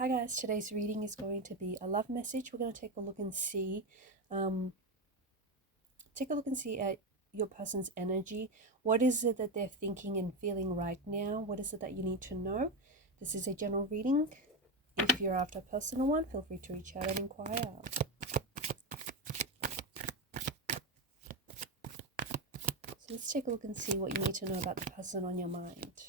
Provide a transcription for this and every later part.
Hi guys, today's reading is going to be a love message. We're going to take a look and see at your person's energy. What is it that they're thinking and feeling right now? What is it that you need to know? This is a general reading. If you're after a personal one, feel free to reach out and inquire. So let's take a look and see what you need to know about the person on your mind.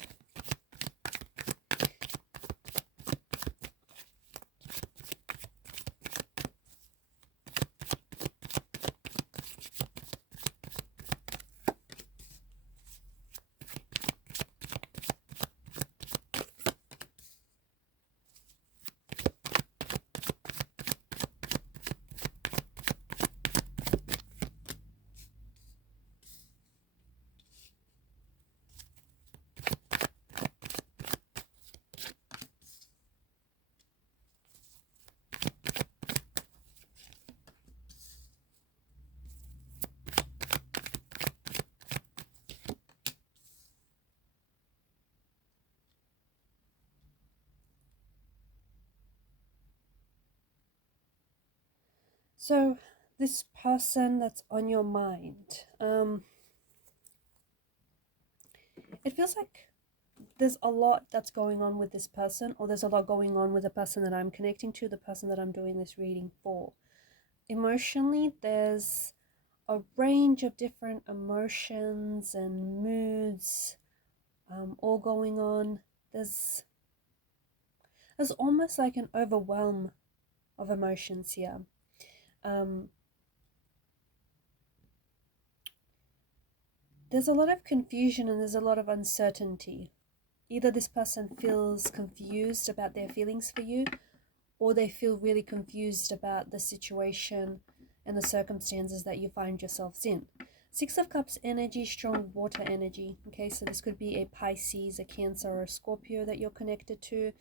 So this person that's on your mind, it feels like there's a lot that's going on with this person, or there's a lot going on with the person that I'm connecting to, the person that I'm doing this reading for. Emotionally, there's a range of different emotions and moods all going on. There's almost like an overwhelm of emotions here. There's a lot of confusion and there's a lot of uncertainty. Either this person feels confused about their feelings for you, or they feel really confused about the situation and the circumstances that you find yourselves in. Six of Cups energy, strong water energy. Okay, so this could be a Pisces, a Cancer, or a Scorpio that you're connected to.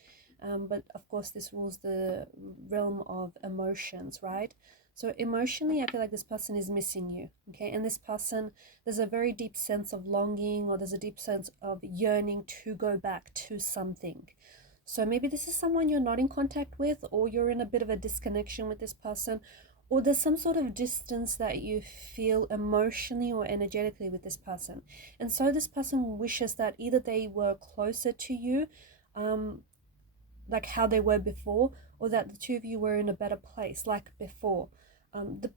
But of course, this rules the realm of emotions, right? So emotionally, I feel like this person is missing you, okay? And this person, there's a very deep sense of longing, or there's a deep sense of yearning to go back to something. So maybe this is someone you're not in contact with, or you're in a bit of a disconnection with this person, or there's some sort of distance that you feel emotionally or energetically with this person. And so this person wishes that either they were closer to you, like how they were before, or that the two of you were in a better place like before.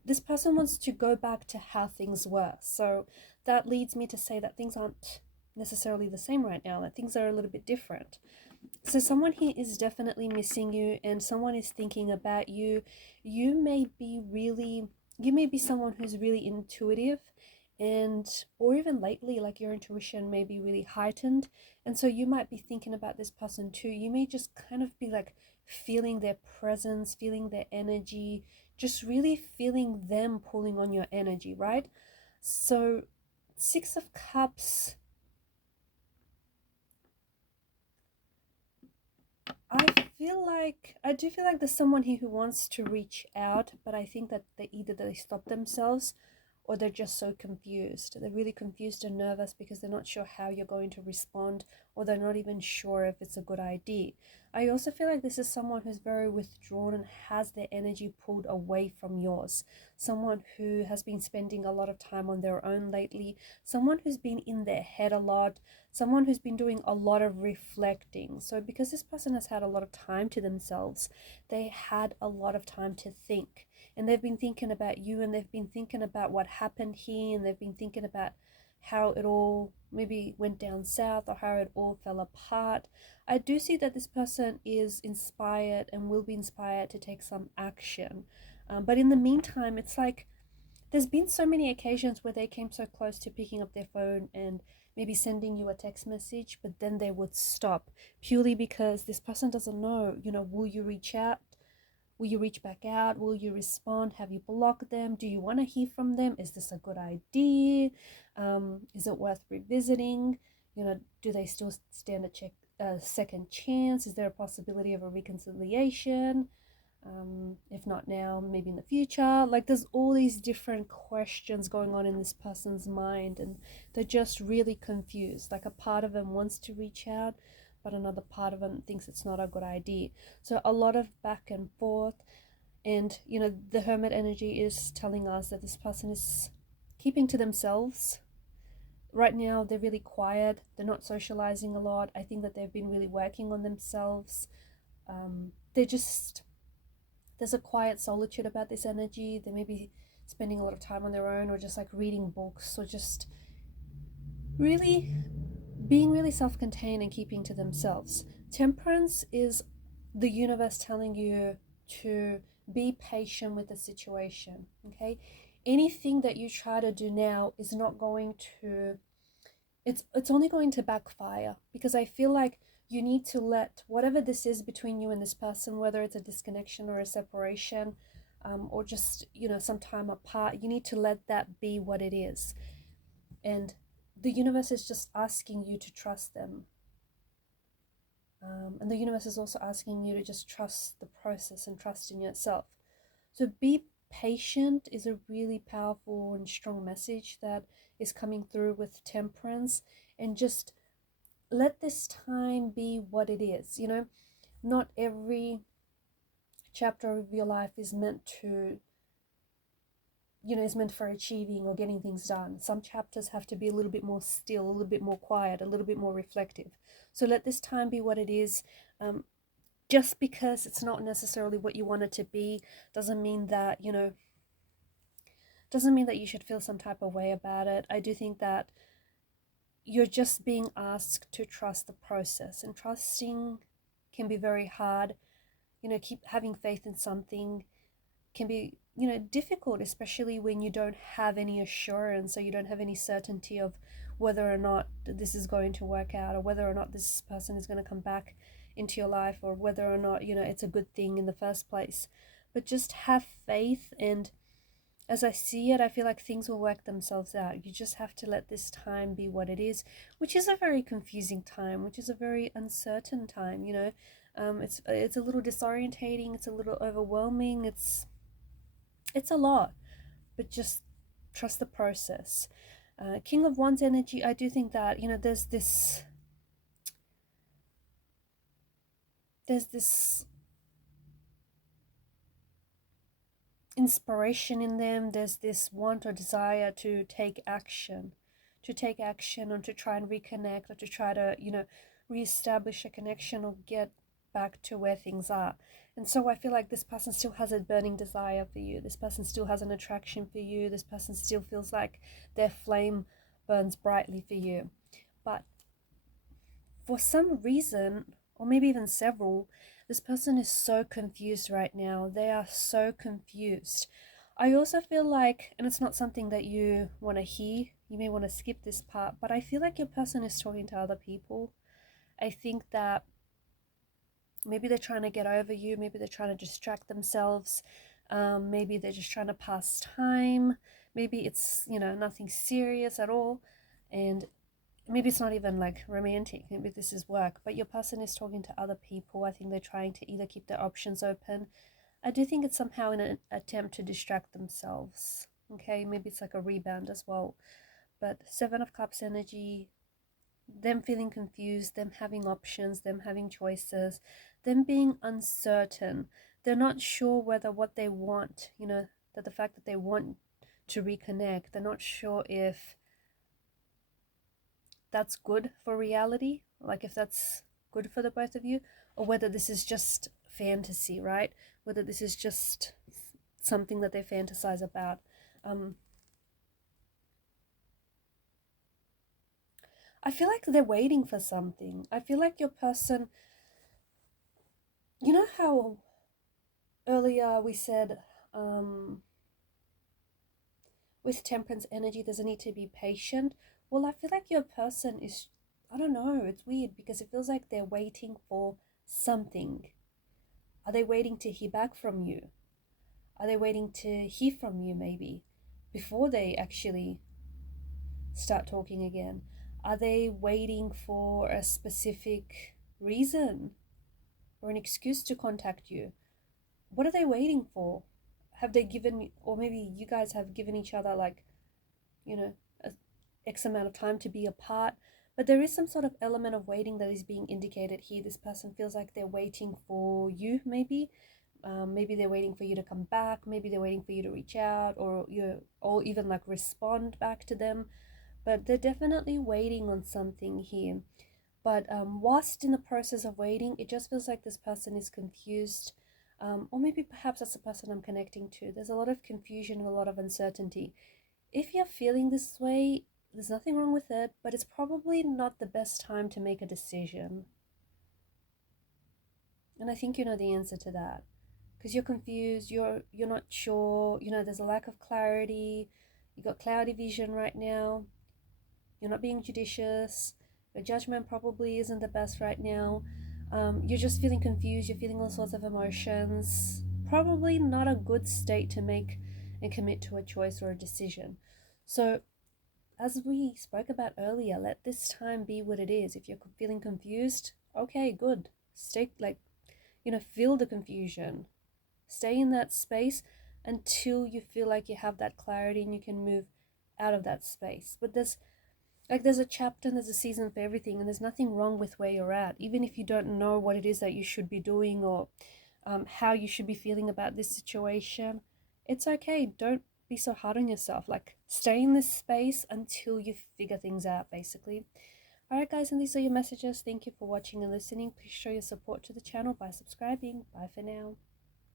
This person wants to go back to how things were. So that leads me to say that things aren't necessarily the same right now, that things are a little bit different. So someone here is definitely missing you, and someone is thinking about you. You may be someone who's really intuitive, and or even lately, like your intuition may be really heightened, and so you might be thinking about this person too. You may just kind of be like feeling their presence, feeling their energy, just really feeling them pulling on your energy, right? So Six of Cups, I do feel like there's someone here who wants to reach out, but I think that they stop themselves, or they're just so confused. They're really confused and nervous because they're not sure how you're going to respond, or they're not even sure if it's a good idea. I also feel like this is someone who's very withdrawn and has their energy pulled away from yours. Someone who has been spending a lot of time on their own lately. Someone who's been in their head a lot. Someone who's been doing a lot of reflecting. So because this person has had a lot of time to themselves, they had a lot of time to think. And they've been thinking about you, and they've been thinking about what happened here, and they've been thinking about how it all maybe went down south, or how it all fell apart. I do see that this person is inspired and will be inspired to take some action. But in the meantime, it's like there's been so many occasions where they came so close to picking up their phone and maybe sending you a text message, but then they would stop purely because this person doesn't know, will you reach out? Will you reach back out? Will you respond? Have you blocked them? Do you want to hear from them? Is this a good idea? Is it worth revisiting? Do they still stand a second chance? Is there a possibility of a reconciliation? If not now, maybe in the future. Like, there's all these different questions going on in this person's mind, and they're just really confused. Like, a part of them wants to reach out, but another part of them thinks it's not a good idea. So a lot of back and forth. And, you know, the Hermit energy is telling us that this person is keeping to themselves. Right now, they're really quiet. They're not socializing a lot. I think that they've been really working on themselves. There's a quiet solitude about this energy. They may be spending a lot of time on their own, or just like reading books, or just really being really self-contained and keeping to themselves. Temperance is the universe telling you to be patient with the situation, okay? Anything that you try to do now is not going to, it's only going to backfire, because I feel like you need to let whatever this is between you and this person, whether it's a disconnection or a separation, or just, you know, some time apart, you need to let that be what it is. And the universe is just asking you to trust them. And the universe is also asking you to just trust the process and trust in yourself. So be patient is a really powerful and strong message that is coming through with temperance. And just let this time be what it is. You know, not every chapter of your life is meant to, you know, is meant for achieving or getting things done. Some chapters have to be a little bit more still, a little bit more quiet, a little bit more reflective. So let this time be what it is. Just because it's not necessarily what you want it to be doesn't mean that, you know, doesn't mean that you should feel some type of way about it. I do think that you're just being asked to trust the process, and trusting can be very hard. You know, keep having faith in something can be, you know, difficult, especially when you don't have any assurance, or you don't have any certainty of whether or not this is going to work out, or whether or not this person is going to come back into your life, or whether or not, you know, it's a good thing in the first place. But just have faith, and as I see it, I feel like things will work themselves out. You just have to let this time be what it is, which is a very confusing time, which is a very uncertain time, you know. It's a little disorientating, it's a little overwhelming, it's a lot, but just trust the process. King of Wands energy, I do think that, you know, there's this inspiration in them. There's this want or desire to take action, and to try and reconnect, or to try to, you know, reestablish a connection, or get back to where things are. And so I feel like this person still has a burning desire for you. This person still has an attraction for you. This person still feels like their flame burns brightly for you. But for some reason, or maybe even several, this person is so confused right now. They are so confused. I also feel like, and it's not something that you want to hear, you may want to skip this part, but I feel like your person is talking to other people. I think that maybe they're trying to get over you, maybe they're trying to distract themselves, maybe they're just trying to pass time, maybe it's, you know, nothing serious at all, and maybe it's not even like romantic, maybe this is work, but your person is talking to other people. I think they're trying to either keep their options open. I do think it's somehow in an attempt to distract themselves, okay? Maybe it's like a rebound as well. But Seven of Cups energy, them feeling confused, them having options, them having choices, them being uncertain. They're not sure whether what they want, you know, that the fact that they want to reconnect, they're not sure if that's good for reality, like if that's good for the both of you, or whether this is just fantasy, right? Whether this is just something that they fantasize about. I feel like they're waiting for something. I feel like your person, you know how earlier we said, with temperance energy, there's a need to be patient. Well, I feel like your person is, I don't know, it's weird because it feels like they're waiting for something. Are they waiting to hear back from you? Are they waiting to hear from you maybe before they actually start talking again? Are they waiting for a specific reason or an excuse to contact you? What are they waiting for? Have they given, or maybe you guys have given each other, like, you know, a X amount of time to be apart, But there is some sort of element of waiting that is being indicated here. This person feels like they're waiting for you, maybe. Maybe they're waiting for you to come back. Maybe they're waiting for you to reach out, or even like respond back to them. But they're definitely waiting on something here. But whilst in the process of waiting, it just feels like this person is confused. Or maybe perhaps that's the person I'm connecting to. There's a lot of confusion and a lot of uncertainty. If you're feeling this way, there's nothing wrong with it, but it's probably not the best time to make a decision. And I think you know the answer to that. Because you're confused, you're not sure, there's a lack of clarity, you got cloudy vision right now, you're not being judicious, your judgment probably isn't the best right now. You're just feeling confused, you're feeling all sorts of emotions. Probably not a good state to make and commit to a choice or a decision. So as we spoke about earlier, let this time be what it is. If you're feeling confused, okay, good. Stay, feel the confusion. Stay in that space until you feel like you have that clarity and you can move out of that space. But there's a chapter and there's a season for everything, and there's nothing wrong with where you're at. Even if you don't know what it is that you should be doing, or how you should be feeling about this situation, it's okay. Don't be so hard on yourself. Like, stay in this space until you figure things out, basically. Alright guys, and these are your messages. Thank you for watching and listening. Please show your support to the channel by subscribing. Bye for now.